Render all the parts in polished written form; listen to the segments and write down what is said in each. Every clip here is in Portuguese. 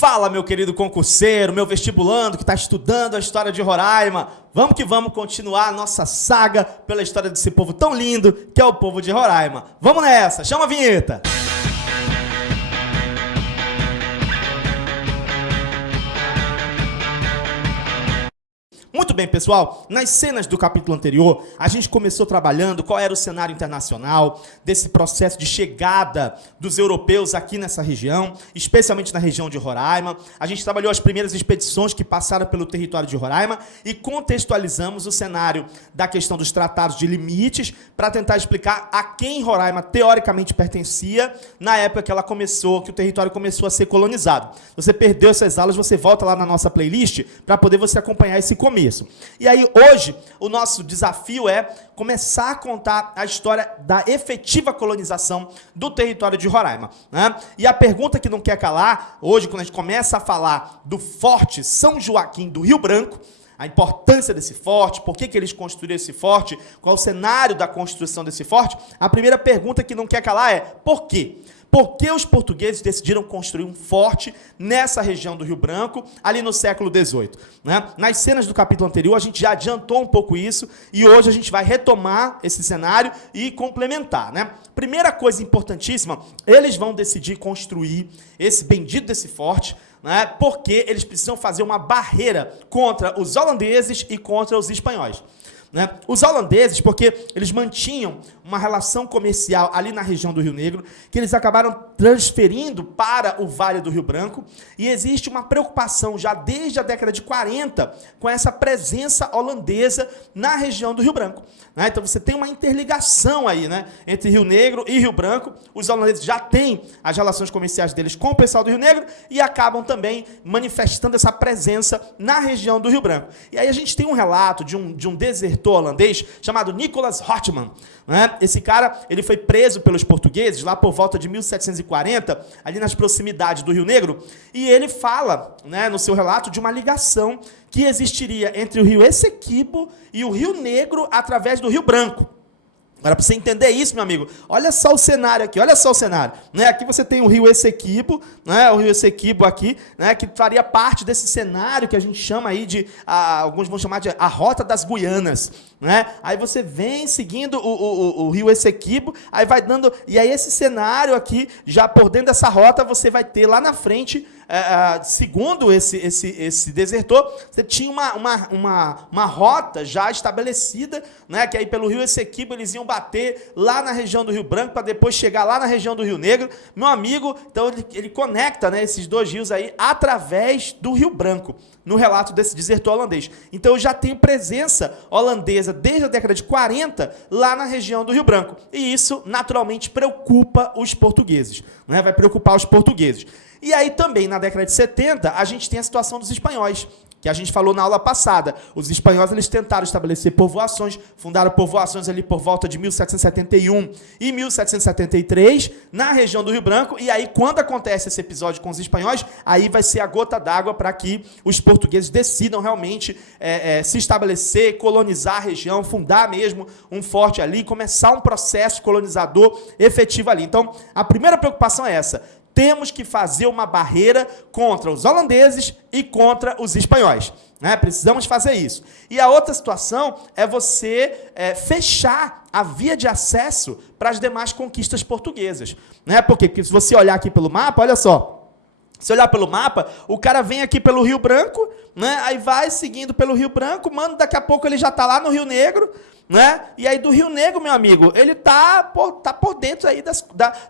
Fala, meu querido concurseiro, meu vestibulando que está estudando a história de Roraima. Vamos que vamos continuar a nossa saga pela história desse povo tão lindo que é o povo de Roraima. Vamos nessa, chama a vinheta! Muito bem, pessoal, nas cenas do capítulo anterior, a gente começou trabalhando qual era o cenário internacional desse processo de chegada dos europeus aqui nessa região, especialmente na região de Roraima. A gente trabalhou as primeiras expedições que passaram pelo território de Roraima e contextualizamos o cenário da questão dos tratados de limites para tentar explicar a quem Roraima teoricamente pertencia na época que ela começou, que o território começou a ser colonizado. Se você perdeu essas aulas, você volta lá na nossa playlist para poder você acompanhar esse começo. E aí, hoje, o nosso desafio é começar a contar a história da efetiva colonização do território de Roraima, né? E a pergunta que não quer calar, hoje, quando a gente começa a falar do Forte São Joaquim do Rio Branco, a importância desse forte, por que eles construíram esse forte, qual o cenário da construção desse forte, a primeira pergunta que não quer calar é: por quê? Por que os portugueses decidiram construir um forte nessa região do Rio Branco, ali no século XVIII? Né? Nas cenas do capítulo anterior, a gente já adiantou um pouco isso, e hoje a gente vai retomar esse cenário e complementar, né? Primeira coisa importantíssima, eles vão decidir construir esse bendito desse forte, né? Porque eles precisam fazer uma barreira contra os holandeses e contra os espanhóis. Né? Os holandeses, porque eles mantinham uma relação comercial ali na região do Rio Negro, que eles acabaram transferindo para o Vale do Rio Branco, e existe uma preocupação já desde a década de 40 com essa presença holandesa na região do Rio Branco. Né? Então você tem uma interligação aí, né, entre Rio Negro e Rio Branco. Os holandeses já têm as relações comerciais deles com o pessoal do Rio Negro e acabam também manifestando essa presença na região do Rio Branco. E aí a gente tem um relato de um desertor holandês chamado Nicolas Hotman. Né? Esse cara, ele foi preso pelos portugueses lá por volta de 1740, ali nas proximidades do Rio Negro, e ele fala, né, no seu relato de uma ligação que existiria entre o rio Essequibo e o Rio Negro através do Rio Branco. Agora, para você entender isso, meu amigo, olha só o cenário aqui, olha só o cenário. Né? Aqui você tem o rio Essequibo, né? O rio Essequibo aqui, né? Que faria parte desse cenário que a gente chama aí de, alguns vão chamar de a Rota das Guianas. Né? Aí você vem seguindo o rio Essequibo, aí vai dando, e aí esse cenário aqui, já por dentro dessa rota, você vai ter lá na frente, segundo esse desertor, você tinha uma rota já estabelecida, né, que aí pelo rio Essequibo eles iam bater lá na região do Rio Branco para depois chegar lá na região do Rio Negro. Meu amigo, então ele conecta, né, esses dois rios aí através do Rio Branco, no relato desse desertor holandês. Então eu já tenho presença holandesa desde a década de 40 lá na região do Rio Branco. E isso naturalmente preocupa os portugueses, né? Vai preocupar os portugueses. E aí também, na década de 70, a gente tem a situação dos espanhóis, que a gente falou na aula passada. Os espanhóis, eles tentaram estabelecer povoações, fundaram povoações ali por volta de 1771 e 1773, na região do Rio Branco, e aí, quando acontece esse episódio com os espanhóis, aí vai ser a gota d'água para que os portugueses decidam realmente se estabelecer, colonizar a região, fundar mesmo um forte ali, começar um processo colonizador efetivo ali. Então, a primeira preocupação é essa: temos que fazer uma barreira contra os holandeses e contra os espanhóis. Né? Precisamos fazer isso. E a outra situação é você fechar a via de acesso para as demais conquistas portuguesas. Né? Porque se você olhar aqui pelo mapa, olha só, se olhar pelo mapa, o cara vem aqui pelo Rio Branco, né? Aí vai seguindo pelo Rio Branco, mano, daqui a pouco ele já está lá no Rio Negro, né? E aí do Rio Negro, meu amigo, ele tá por dentro aí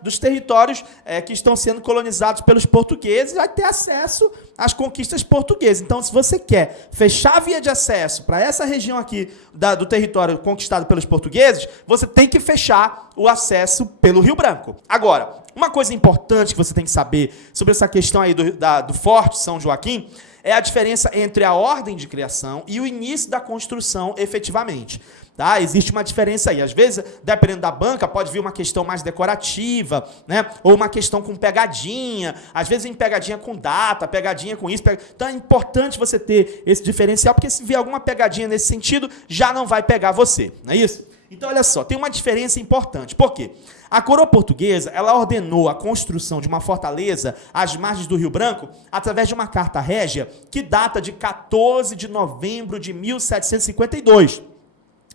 dos territórios que estão sendo colonizados pelos portugueses, vai ter acesso às conquistas portuguesas. Então, se você quer fechar a via de acesso para essa região aqui do território conquistado pelos portugueses, você tem que fechar o acesso pelo Rio Branco. Agora, uma coisa importante que você tem que saber sobre essa questão aí do Forte São Joaquim é a diferença entre a ordem de criação e o início da construção efetivamente. Tá? Existe uma diferença aí. Às vezes, dependendo da banca, pode vir uma questão mais decorativa, né? Ou uma questão com pegadinha. Às vezes vem pegadinha com data, pegadinha com isso. Então é importante você ter esse diferencial, porque se vier alguma pegadinha nesse sentido, já não vai pegar você. Não é isso? Então, olha só, tem uma diferença importante. Por quê? A coroa portuguesa, ela ordenou a construção de uma fortaleza às margens do Rio Branco através de uma carta régia que data de 14 de novembro de 1752.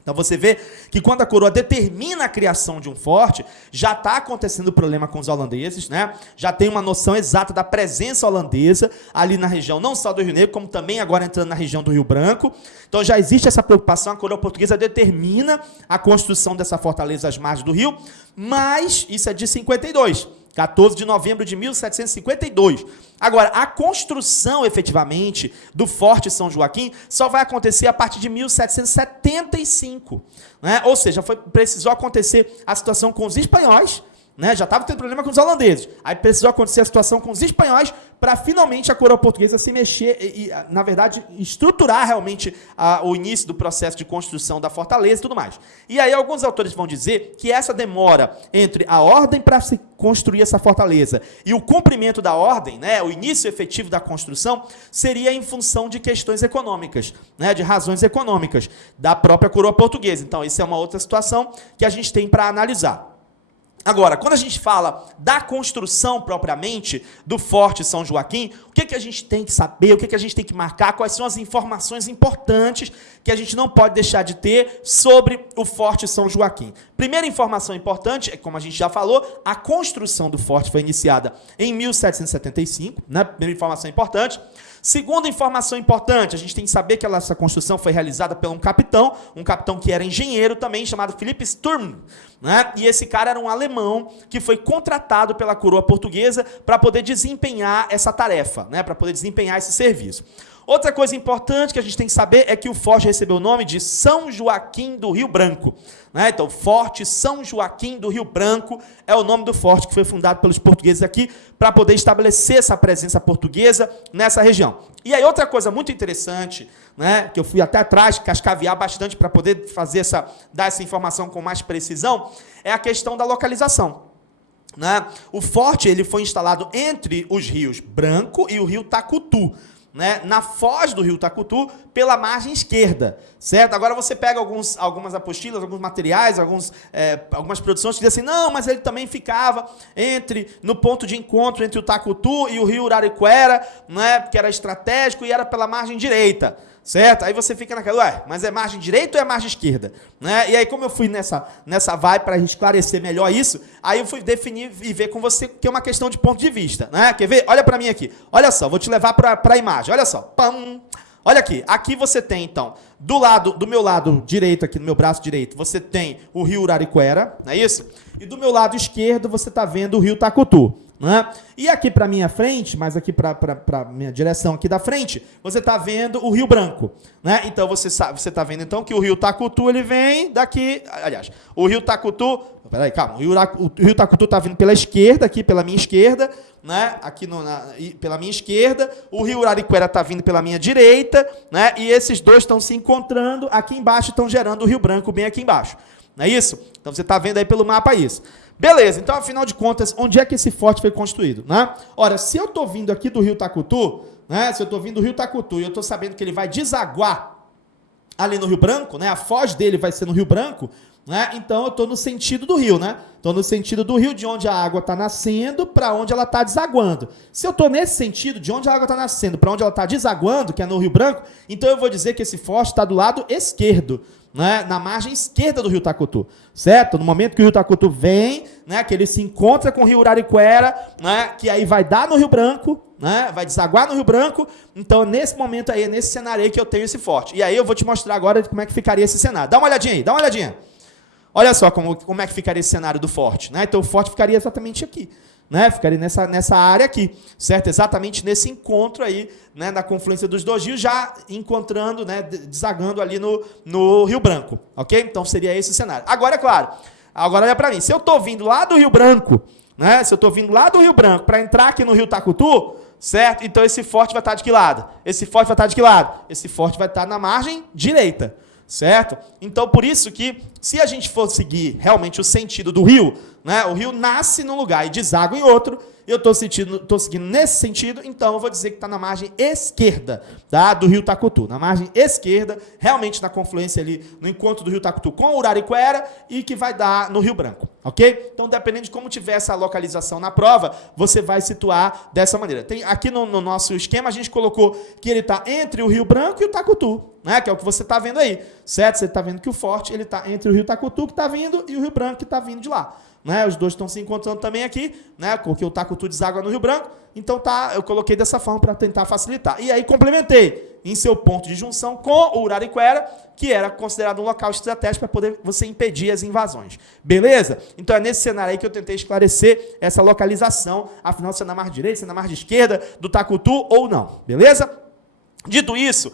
Então você vê que quando a coroa determina a criação de um forte, já está acontecendo o problema com os holandeses, né? Já tem uma noção exata da presença holandesa ali na região, não só do Rio Negro, como também agora entrando na região do Rio Branco. Então já existe essa preocupação, a coroa portuguesa determina a construção dessa fortaleza às margens do rio, mas isso é de 52. 14 de novembro de 1752. Agora, a construção, efetivamente, do Forte São Joaquim só vai acontecer a partir de 1775. Né? Ou seja, precisou acontecer a situação com os espanhóis, né? Já estava tendo problema com os holandeses. Aí precisou acontecer a situação com os espanhóis para finalmente a coroa portuguesa se mexer e, na verdade, estruturar realmente o início do processo de construção da fortaleza e tudo mais. E aí alguns autores vão dizer que essa demora entre a ordem para se construir essa fortaleza e o cumprimento da ordem, né, o início efetivo da construção, seria em função de questões econômicas, né, de razões econômicas da própria coroa portuguesa. Então, isso é uma outra situação que a gente tem para analisar. Agora, quando a gente fala da construção propriamente do Forte São Joaquim, o que a gente tem que saber, o que a gente tem que marcar, quais são as informações importantes que a gente não pode deixar de ter sobre o Forte São Joaquim. Primeira informação importante, é como a gente já falou, a construção do forte foi iniciada em 1775, né? Primeira informação importante. Segunda informação importante, a gente tem que saber que essa construção foi realizada por um capitão que era engenheiro também, chamado Philipp Sturm, né? E esse cara era um alemão que foi contratado pela coroa portuguesa para poder desempenhar essa tarefa, né? Para poder desempenhar esse serviço. Outra coisa importante que a gente tem que saber é que o forte recebeu o nome de São Joaquim do Rio Branco. Né? Então, Forte São Joaquim do Rio Branco é o nome do forte que foi fundado pelos portugueses aqui para poder estabelecer essa presença portuguesa nessa região. E aí, outra coisa muito interessante, né, que eu fui até atrás, cascavear bastante para poder dar essa informação com mais precisão, é a questão da localização. Né? O forte ele foi instalado entre os rios Branco e o rio Tacutu, né, na foz do rio Tacutu, pela margem esquerda, certo? Agora você pega algumas apostilas, alguns materiais, algumas produções que dizem assim, não, mas ele também ficava no ponto de encontro entre o Tacutu e o rio Uraricuera, né, que era estratégico e era pela margem direita, certo? Aí você fica naquela, mas é margem direita ou é margem esquerda? Né? E aí, como eu fui nessa vibe para esclarecer melhor isso, aí eu fui definir e ver com você que é uma questão de ponto de vista. Né? Quer ver? Olha para mim aqui. Olha só, vou te levar para a imagem. Olha só. Pam. Olha aqui. Aqui você tem, então, do meu lado direito, aqui no meu braço direito, você tem o rio Uraricuera, não é isso? E do meu lado esquerdo você está vendo o rio Tacutu. Né? E aqui para minha frente, mas aqui para minha direção aqui da frente, você está vendo o Rio Branco. Né? Então você está vendo então que o rio Tacutu ele vem daqui, aliás, o rio Tacutu, peraí, calma, o rio Tacutu está vindo pela esquerda, aqui pela minha esquerda, né? Aqui pela minha esquerda, o rio Uraricuera está vindo pela minha direita, né? E esses dois estão se encontrando aqui embaixo, estão gerando o Rio Branco bem aqui embaixo. Não é isso? Então você está vendo aí pelo mapa isso. Beleza, então, afinal de contas, onde é que esse forte foi construído? Né? Ora, se eu estou vindo aqui do rio Tacutu, né, se eu estou vindo do rio Tacutu e eu estou sabendo que ele vai desaguar ali no Rio Branco, né, a foz dele vai ser no Rio Branco, né, então eu estou no sentido do rio, né? Estou no sentido do rio, de onde a água está nascendo para onde ela está desaguando. Se eu estou nesse sentido, de onde a água está nascendo para onde ela está desaguando, que é no Rio Branco, então eu vou dizer que esse forte está do lado esquerdo, né, na margem esquerda do rio Tacutu, certo? No momento que o rio Tacutu vem, né, que ele se encontra com o rio Uraricuera, né, que aí vai dar no Rio Branco, né, vai desaguar no Rio Branco, então nesse momento aí, nesse cenário aí que eu tenho esse forte. E aí eu vou te mostrar agora como é que ficaria esse cenário. Dá uma olhadinha aí, dá uma olhadinha. Olha só como é que ficaria esse cenário do forte. Né? Então o forte ficaria exatamente aqui. Né? Ficaria nessa área aqui, certo? Exatamente nesse encontro aí, né, na confluência dos dois rios, já encontrando, né, desagando ali no Rio Branco, ok? Então seria esse o cenário. Agora, é claro, agora olha para mim, se eu estou vindo lá do Rio Branco, né, se eu estou vindo lá do Rio Branco para entrar aqui no Rio Tacutu, certo? Então esse forte vai estar de que lado? Esse forte vai estar de que lado? Esse forte vai estar na margem direita. Certo? Então, por isso que, se a gente for seguir realmente o sentido do rio, né, o rio nasce num lugar e deságua em outro, eu estou seguindo nesse sentido, então eu vou dizer que está na margem esquerda, tá, do rio Tacutu. Na margem esquerda, realmente na confluência ali, no encontro do rio Tacutu com o Uraricuera e que vai dar no Rio Branco, ok? Então, dependendo de como tiver essa localização na prova, você vai situar dessa maneira. Aqui no nosso esquema, a gente colocou que ele está entre o Rio Branco e o Tacutu, né, que é o que você está vendo aí, certo? Você está vendo que o forte está entre o rio Tacutu, que está vindo, e o Rio Branco, que está vindo de lá. Né? Os dois estão se encontrando também aqui, né? Porque o Tacutu deságua no Rio Branco, então eu coloquei dessa forma para tentar facilitar. E aí complementei em seu ponto de junção com o Uraricuera, que era considerado um local estratégico para poder você impedir as invasões. Beleza? Então é nesse cenário aí que eu tentei esclarecer essa localização, afinal se é na margem direita, se é na margem esquerda do Tacutu ou não. Beleza? Dito isso,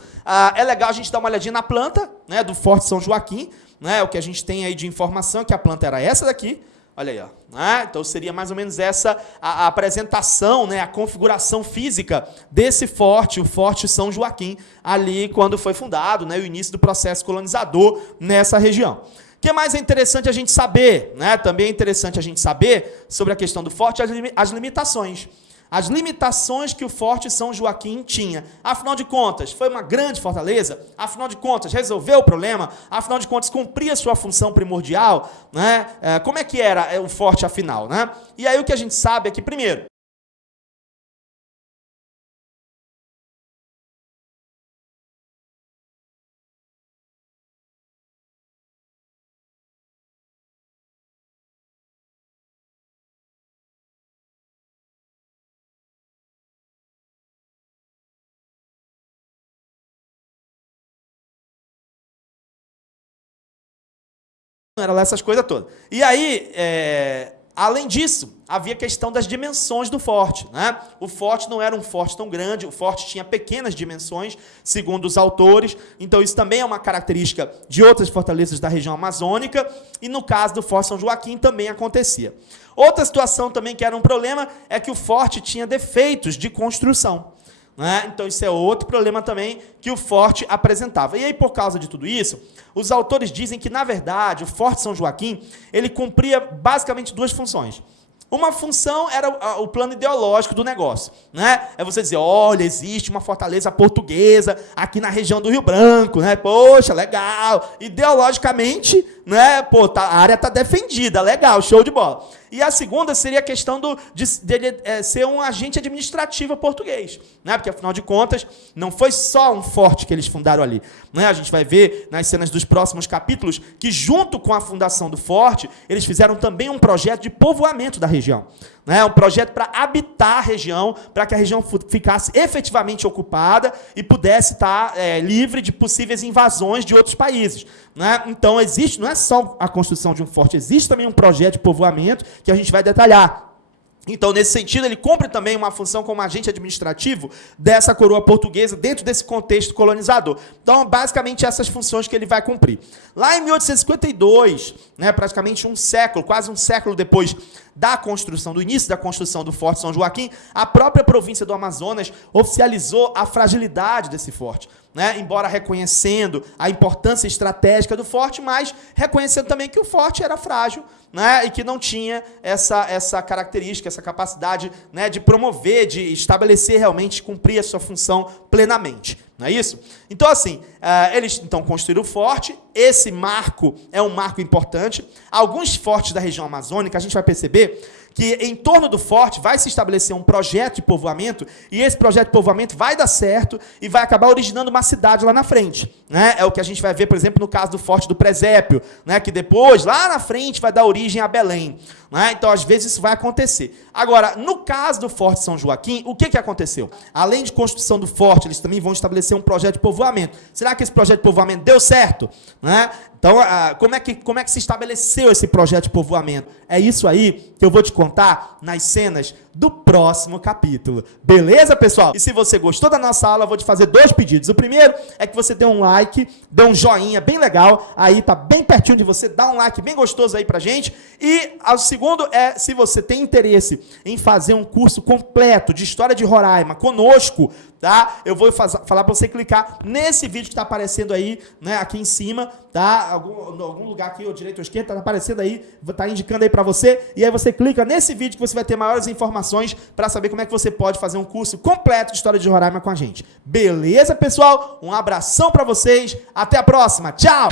é legal a gente dar uma olhadinha na planta, né, do Forte São Joaquim, né, o que a gente tem aí de informação, que a planta era essa daqui, olha aí, ó, né, então seria mais ou menos essa a apresentação, né, a configuração física desse forte, o Forte São Joaquim, ali quando foi fundado, né, o início do processo colonizador nessa região. O que mais é interessante a gente saber, né, também é interessante a gente saber sobre a questão do forte, as limitações. As limitações que o Forte São Joaquim tinha. Afinal de contas, foi uma grande fortaleza? Afinal de contas, resolveu o problema? Afinal de contas, cumpria sua função primordial? Né? Como é que era o forte, afinal? Né? E aí o que a gente sabe é que, primeiro, era lá essas coisas todas. E aí, além disso, havia a questão das dimensões do forte. Né? O forte não era um forte tão grande, o forte tinha pequenas dimensões, segundo os autores, então isso também é uma característica de outras fortalezas da região amazônica, e no caso do Forte São Joaquim também acontecia. Outra situação também que era um problema é que o forte tinha defeitos de construção. Né? Então, isso é outro problema também que o forte apresentava. E aí, por causa de tudo isso, os autores dizem que, na verdade, o Forte São Joaquim ele cumpria basicamente duas funções. Uma função era o plano ideológico do negócio. Né? É você dizer, olha, existe uma fortaleza portuguesa aqui na região do Rio Branco. Né? Poxa, legal. Ideologicamente, né? Pô, a área está defendida, legal, show de bola. E a segunda seria a questão dele ser um agente administrativo português. Né? Porque, afinal de contas, não foi só um forte que eles fundaram ali. Né? A gente vai ver nas cenas dos próximos capítulos que, junto com a fundação do forte, eles fizeram também um projeto de povoamento da região. Né? Um projeto para habitar a região, para que a região ficasse efetivamente ocupada e pudesse estar livre de possíveis invasões de outros países. Né? Então, existe, não é só a construção de um forte, existe também um projeto de povoamento que a gente vai detalhar. Então, nesse sentido, ele cumpre também uma função como agente administrativo dessa coroa portuguesa dentro desse contexto colonizador. Então, basicamente, essas funções que ele vai cumprir. Lá em 1852, né, praticamente um século, quase um século depois da construção, do início da construção do Forte São Joaquim, a própria província do Amazonas oficializou a fragilidade desse forte. Né? Embora reconhecendo a importância estratégica do forte, mas reconhecendo também que o forte era frágil, né? E que não tinha essa característica, essa capacidade, né, de promover, de estabelecer realmente, cumprir a sua função plenamente. Não é isso? Então, assim, eles então construíram o forte, esse marco é um marco importante. Alguns fortes da região amazônica, a gente vai perceber que em torno do forte vai se estabelecer um projeto de povoamento, e esse projeto de povoamento vai dar certo e vai acabar originando uma cidade lá na frente. Né? É o que a gente vai ver, por exemplo, no caso do Forte do Presépio, né? Que depois, lá na frente, vai dar origem a Belém. Né? Então, às vezes, isso vai acontecer. Agora, no caso do Forte São Joaquim, o que aconteceu? Além de construção do forte, eles também vão estabelecer um projeto de povoamento. Será que esse projeto de povoamento deu certo? Né? Então, como é que se estabeleceu esse projeto de povoamento? É isso aí que eu vou te contar nas cenas do próximo capítulo. Beleza, pessoal? E se você gostou da nossa aula, eu vou te fazer dois pedidos. O primeiro é que você dê um like, dê um joinha bem legal, aí tá bem pertinho de você, dá um like bem gostoso aí pra gente. E o segundo é, se você tem interesse em fazer um curso completo de História de Roraima conosco, tá? Eu vou falar para você clicar nesse vídeo que está aparecendo aí, né, aqui em cima, tá? algum lugar aqui, ou direita ou esquerda, tá aparecendo aí, tá indicando aí para você, e aí você clica nesse vídeo que você vai ter maiores informações para saber como é que você pode fazer um curso completo de História de Roraima com a gente. Beleza, pessoal? Um abração para vocês, até a próxima, tchau!